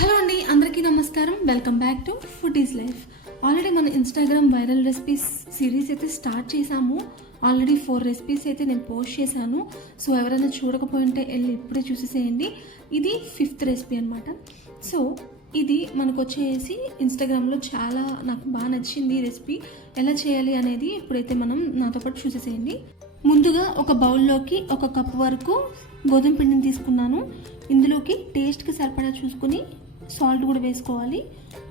Hello అండి, అందరికీ నమస్కారం. Welcome back to food is life. Already మన ఇన్స్టాగ్రామ్ వైరల్ రెసిపీస్ సిరీస్ అయితే స్టార్ట్ చేశాము. ఆల్రెడీ 4 రెసిపీస్ అయితే నేను పోస్ట్ చేశాను. సో ఎవరైనా చూడకపోయింటే వెళ్ళి ఇప్పుడే చూసేసేయండి. ఇది 5th రెసిపీ అనమాట. సో ఇది మనకు వచ్చేసి ఇన్స్టాగ్రామ్లో చాలా నాకు బాగా నచ్చింది. ఈ రెసిపీ ఎలా చేయాలి అనేది ఇప్పుడైతే మనం నాతో పాటు చూసేసేయండి. ముందుగా ఒక బౌల్లోకి 1 కప్ వరకు గోధుమ పిండిని తీసుకున్నాను. ఇందులోకి టేస్ట్కి సరిపడా చూసుకుని సాల్ట్ కూడా వేసుకోవాలి.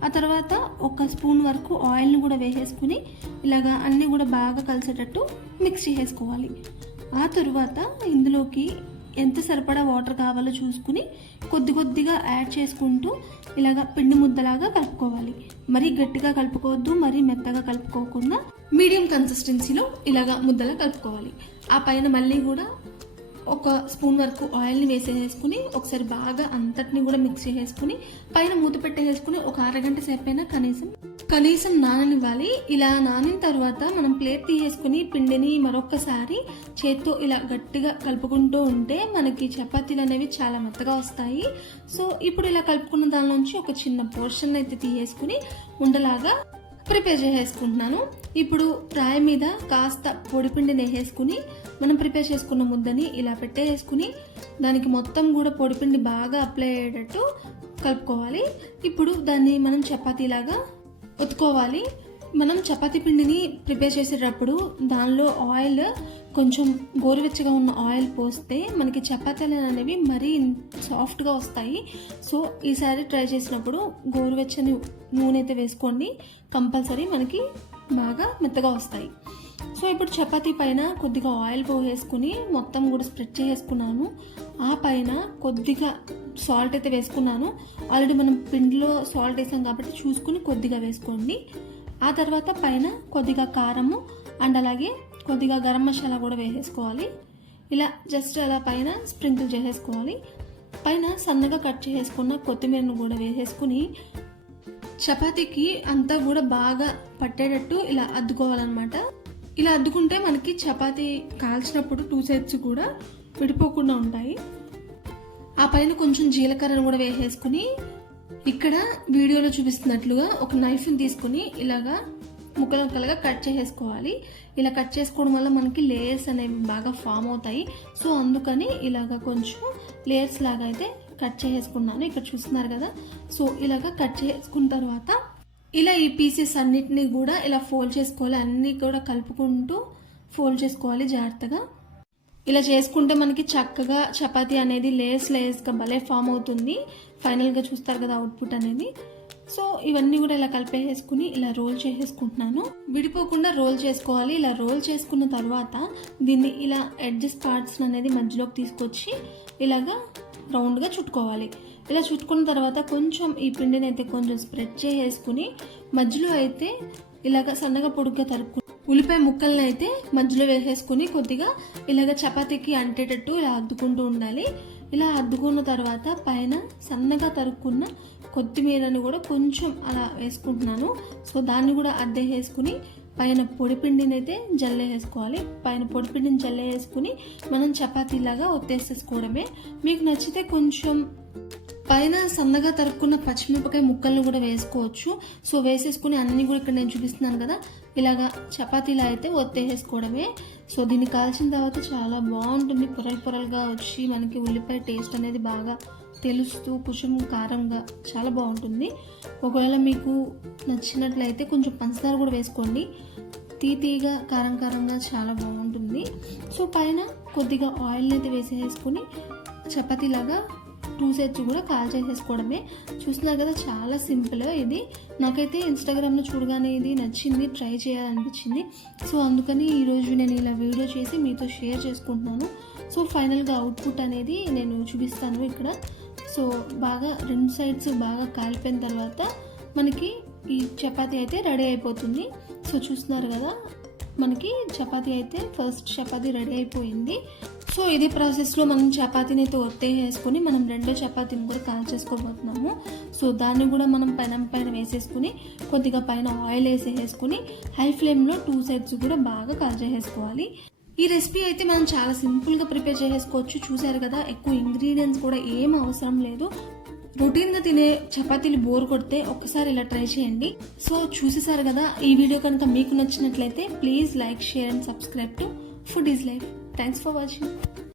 ఆ తర్వాత 1 స్పూన్ వరకు ఆయిల్ని కూడా వేసేసుకుని ఇలాగా అన్నీ కూడా బాగా కలిసేటట్టు మిక్స్ చేసుకోవాలి. ఆ తరువాత ఇందులోకి ఎంత సరిపడా వాటర్ కావాలో చూసుకుని కొద్ది కొద్దిగా యాడ్ చేసుకుంటూ ఇలాగ పిండి ముద్దలాగా కలుపుకోవాలి. మరీ గట్టిగా కలుపుకోవద్దు, మరీ మెత్తగా కలుపుకోకుండా మీడియం కన్సిస్టెన్సీలో ఇలాగ ముద్దలా కలుపుకోవాలి. ఆ పైన మళ్ళీ కూడా 1 స్పూన్ వరకు ఆయిల్ని వేసేసుకుని ఒకసారి బాగా అంతటిని కూడా మిక్స్ చేసుకుని పైన మూత పెట్టేసుకుని ఒక అరగంట సేపైనా కనీసం నాననివ్వాలి. ఇలా నానిన తర్వాత మనం ప్లేట్ తీసేసుకుని పిండిని మరొకసారి చేత్తో ఇలా గట్టిగా కలుపుకుంటూ ఉంటే మనకి చపాతీలు అనేవి చాలా మెత్తగా వస్తాయి. సో ఇప్పుడు ఇలా కలుపుకున్న దానిలోంచి ఒక చిన్న పోర్షన్ అయితే తీసేసుకుని ఉండలాగా ప్రిపేర్ చేసేసుకుంటున్నాను. ఇప్పుడు రాయి మీద కాస్త పొడిపిండిని వేసేసుకుని మనం ప్రిపేర్ చేసుకున్న ముద్దని ఇలా పెట్టేసుకుని దానికి మొత్తం కూడా పొడిపిండి బాగా అప్లై అయ్యేటట్టు కలుపుకోవాలి. ఇప్పుడు దాన్ని మనం చపాతీలాగా ఒత్తుకోవాలి. మనం చపాతీ పిండిని ప్రిపేర్ చేసేటప్పుడు దానిలో ఆయిల్ కొంచెం గోరువెచ్చగా ఉన్న ఆయిల్ పోస్తే మనకి చపాతీలు అనేవి మరీ సాఫ్ట్గా వస్తాయి. సో ఈసారి ట్రై చేసినప్పుడు గోరువెచ్చని నూనె అయితే వేసుకోండి, కంపల్సరీ మనకి బాగా మెత్తగా వస్తాయి. సో ఇప్పుడు చపాతీ పైన కొద్దిగా ఆయిల్ పోసేసుకుని మొత్తం కూడా స్ప్రెడ్ చేసుకున్నాను. ఆ పైన కొద్దిగా సాల్ట్ అయితే వేసుకున్నాను. ఆల్రెడీ మనం పిండిలో సాల్ట్ వేసాం కాబట్టి చూసుకుని కొద్దిగా వేసుకోండి. ఆ తర్వాత పైన కొద్దిగా కారము అండ్ అలాగే కొద్దిగా గరం మసాలా కూడా వేసేసుకోవాలి. ఇలా జస్ట్ అలా పైన స్ప్రింకిల్ చేసేసుకోవాలి. పైన సన్నగా కట్ చేసుకున్న కొత్తిమీరను కూడా వేసేసుకుని చపాతీకి అంతా కూడా బాగా పట్టేటట్టు ఇలా అద్దుకోవాలన్నమాట. ఇలా అద్దుకుంటే మనకి చపాతీ కాల్చినప్పుడు 2 సైడ్స్ కూడా విడిపోకుండా ఉంటాయి. ఆ పైన కొంచెం జీలకర్రను కూడా వేసేసుకుని ఇక్కడ వీడియోలో చూపిస్తున్నట్లుగా ఒక నైఫ్ని తీసుకుని ఇలాగా ముక్కలు ముక్కలుగా కట్ చేసేసుకోవాలి. ఇలా కట్ చేసుకోవడం వల్ల మనకి లేయర్స్ అనేవి బాగా ఫామ్ అవుతాయి. సో అందుకని ఇలాగా కొంచెం లేయర్స్ లాగా అయితే కట్ చేసుకున్నాను. ఇక్కడ చూస్తున్నారు కదా. సో ఇలాగా కట్ చేసుకున్న తర్వాత ఇలా ఈ పీసెస్ అన్నిటినీ కూడా ఇలా ఫోల్డ్ చేసుకోవాలి. అన్నీ కూడా కలుపుకుంటూ ఫోల్డ్ చేసుకోవాలి జాగ్రత్తగా. ఇలా చేసుకుంటే మనకి చక్కగా చపాతీ అనేది లేయర్స్గా భలే ఫామ్ అవుతుంది. ఫైనల్గా చూస్తారు కదా అవుట్పుట్ అనేది. సో ఇవన్నీ కూడా ఇలా కలిపేసుకుని ఇలా రోల్ చేసేసుకుంటున్నాను. విడిపోకుండా రోల్ చేసుకోవాలి. ఇలా రోల్ చేసుకున్న తర్వాత దీన్ని ఇలా ఎడ్జెస్ పార్ట్స్ అనేది మధ్యలోకి తీసుకొచ్చి ఇలాగా రౌండ్గా చుట్టుకోవాలి. ఇలా చుట్టుకున్న తర్వాత కొంచెం ఈ పిండిని అయితే కొంచెం స్ప్రెడ్ చేసేసుకుని మధ్యలో అయితే ఇలాగ సన్నగా పొడుగ్గా తరుక్కు ఉల్లిపాయ ముక్కల్ని అయితే మధ్యలో వేసేసుకుని కొద్దిగా ఇలాగ చపాతీకి అంటేటట్టు ఇలా అద్దుకుంటూ ఉండాలి. ఇలా అద్దుకున్న తర్వాత పైన సన్నగా తరుక్కున్న కొత్తిమీరని కూడా కొంచెం అలా వేసుకుంటున్నాను. సో దాన్ని కూడా అద్దేసేసుకుని పైన పొడిపిండిని అయితే జల్లేసుకోవాలి. పైన పొడిపిండిని జల్లేసుకుని మనం చపాతీలాగా ఒత్తేసేసుకోవడమే. మీకు నచ్చితే కొంచెం పైన సన్నగా తరుక్కున్న పచ్చిమిరపకాయ ముక్కలను కూడా వేసుకోవచ్చు. సో వేసేసుకుని అన్నీ కూడా ఇక్కడ నేను చూపిస్తున్నాను కదా, ఇలాగా చపాతీలా అయితే ఒత్తేసేసుకోవడమే. సో దీన్ని కాల్చిన తర్వాత చాలా బాగుంటుంది. పొరలుగా వచ్చి మనకి ఉల్లిపాయ టేస్ట్ అనేది బాగా తెలుస్తూ కొంచెం కారంగా చాలా బాగుంటుంది. ఒకవేళ మీకు నచ్చినట్లయితే కొంచెం పంచదార కూడా వేసుకోండి. తీగా కారంగా చాలా బాగుంటుంది. సో పైన కొద్దిగా ఆయిల్ని అయితే వేసేసుకుని చపాతీలాగా 2 సైడ్స్ కూడా కాల్ చేసేసుకోవడమే. చూస్తున్నారు కదా, చాలా సింపుల్ ఇది. నాకైతే ఇన్స్టాగ్రామ్లో చూడగానే ఇది నచ్చింది, ట్రై చేయాలనిపించింది. సో అందుకని ఈరోజు నేను ఇలా వీడియో చేసి మీతో షేర్ చేసుకుంటున్నాను. సో ఫైనల్గా అవుట్పుట్ అనేది నేను చూపిస్తాను ఇక్కడ. సో బాగా 2 సైడ్స్ బాగా కాలిపోయిన తర్వాత మనకి ఈ చపాతీ అయితే రెడీ అయిపోతుంది. సో చూస్తున్నారు కదా, మనకి చపాతీ అయితే ఫస్ట్ చపాతీ రెడీ అయిపోయింది. సో ఇదే ప్రాసెస్లో మనం చపాతీని అయితే ఒత్తేసుకొని మనం 2వ చపాతీని కూడా కాల్చేసుకోబోతున్నాము. సో దాన్ని కూడా మనం పైన వేసేసుకుని కొద్దిగా పైన ఆయిల్ వేసేసుకుని హై ఫ్లేమ్లో 2 సైడ్స్ కూడా బాగా కాల్చేసుకోవాలి. ఈ రెసిపీ అయితే మనం చాలా సింపుల్గా ప్రిపేర్ చేసుకోవచ్చు. చూసారు కదా, ఎక్కువ ఇంగ్రీడియంట్స్ కూడా ఏం అవసరం లేదు. రొటీన్గా తినే చపాతీలు బోర్ కొడితే ఒక్కసారి ఇలా ట్రై చేయండి. సో చూసేసారు కదా, ఈ వీడియో కనుక మీకు నచ్చినట్లయితే please like, share and subscribe to food is life. Thanks for watching.